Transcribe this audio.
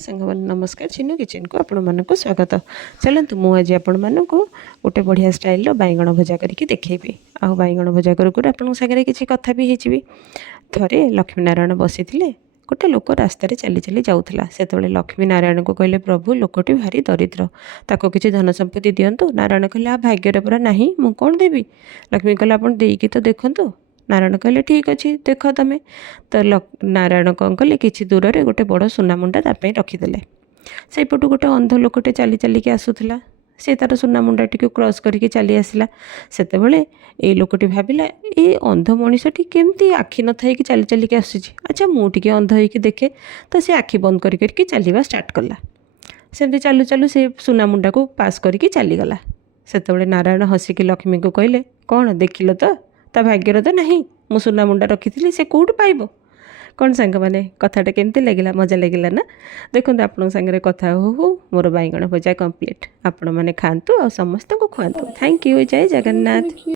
ସାଙ୍ଗମାନେ ନମସ୍କାର। ଚିନୁ କିଚେନ୍କୁ ଆପଣମାନଙ୍କୁ ସ୍ୱାଗତ। ଚାଲନ୍ତୁ ମୁଁ ଆଜି ଆପଣମାନଙ୍କୁ ଗୋଟେ ବଢ଼ିଆ ଷ୍ଟାଇଲ୍ର ବାଇଗଣ ଭଜା କରିକି ଦେଖେଇବି। ଆଉ ବାଇଗଣ ଭଜା କରୁ କରୁ ଆପଣଙ୍କ ସାଙ୍ଗରେ କିଛି କଥା ବି ହେଇଯିବି। ଥରେ ଲକ୍ଷ୍ମୀନାରାୟଣ ବସିଥିଲେ। ଗୋଟେ ଲୋକ ରାସ୍ତାରେ ଚାଲି ଚାଲି ଯାଉଥିଲା। ସେତେବେଳେ ଲକ୍ଷ୍ମୀନାରାୟଣଙ୍କୁ କହିଲେ, ପ୍ରଭୁ ଲୋକଟି ଭାରି ଦରିଦ୍ର, ତାକୁ କିଛି ଧନ ସମ୍ପତ୍ତି ଦିଅନ୍ତୁ। ନାରାୟଣ କହିଲେ, ଭାଗ୍ୟରେ ପରା ନାହିଁ, ମୁଁ କ'ଣ ଦେବି? ଲକ୍ଷ୍ମୀ କହିଲେ, ଆପଣ ଦେଇକି ତ ଦେଖନ୍ତୁ। ନାରାୟଣ କହିଲେ, ଠିକ୍ ଅଛି, ଦେଖ ତମେ। ତ ନାରାୟଣ କ'ଣ କଲେ, କିଛି ଦୂରରେ ଗୋଟେ ବଡ଼ ସୁନା ମୁଣ୍ଡା ତା ପାଇଁ ରଖିଦେଲେ। ସେଇପଟୁ ଗୋଟେ ଅନ୍ଧ ଲୋକଟେ ଚାଲି ଚାଲିକି ଆସୁଥିଲା। ସେ ତା'ର ସୁନା ମୁଣ୍ଡାଟିକୁ କ୍ରସ୍ କରିକି ଚାଲି ଆସିଲା। ସେତେବେଳେ ଏଇ ଲୋକଟି ଭାବିଲା, ଏ ଅନ୍ଧ ମଣିଷଟି କେମିତି ଆଖି ନଥାଇକି ଚାଲି ଚାଲିକି ଆସୁଛି। ଆଚ୍ଛା, ମୁଁ ଟିକେ ଅନ୍ଧ ହେଇକି ଦେଖେ। ତ ସେ ଆଖି ବନ୍ଦ କରିକି ଚାଲିବା ଷ୍ଟାର୍ଟ କଲା। ସେମିତି ଚାଲୁ ଚାଲୁ ସେ ସୁନା ମୁଣ୍ଡାକୁ ପାସ୍ କରିକି ଚାଲିଗଲା। ସେତେବେଳେ ନାରାୟଣ ହସିକି ଲକ୍ଷ୍ମୀଙ୍କୁ କହିଲେ, କ'ଣ ଦେଖିଲ ତ, ତା ଭାଗ୍ୟରେ ତ ନାହିଁ। ମୁଁ ସୁନା ମୁଣ୍ଡା ରଖିଥିଲି, ସେ କେଉଁଠୁ ପାଇବ? କ'ଣ ସାଙ୍ଗମାନେ, କଥାଟା କେମିତି ଲାଗିଲା? ମଜା ଲାଗିଲା ନା? ଦେଖନ୍ତୁ, ଆପଣଙ୍କ ସାଙ୍ଗରେ କଥା ହଉ ହଉ ମୋର ବାଇଗଣ ଭଜା କମ୍ପ୍ଲିଟ୍। ଆପଣମାନେ ଖାଆନ୍ତୁ ଆଉ ସମସ୍ତଙ୍କୁ ଖୁଆନ୍ତୁ। Thank you. ଜୟ ଜଗନ୍ନାଥ।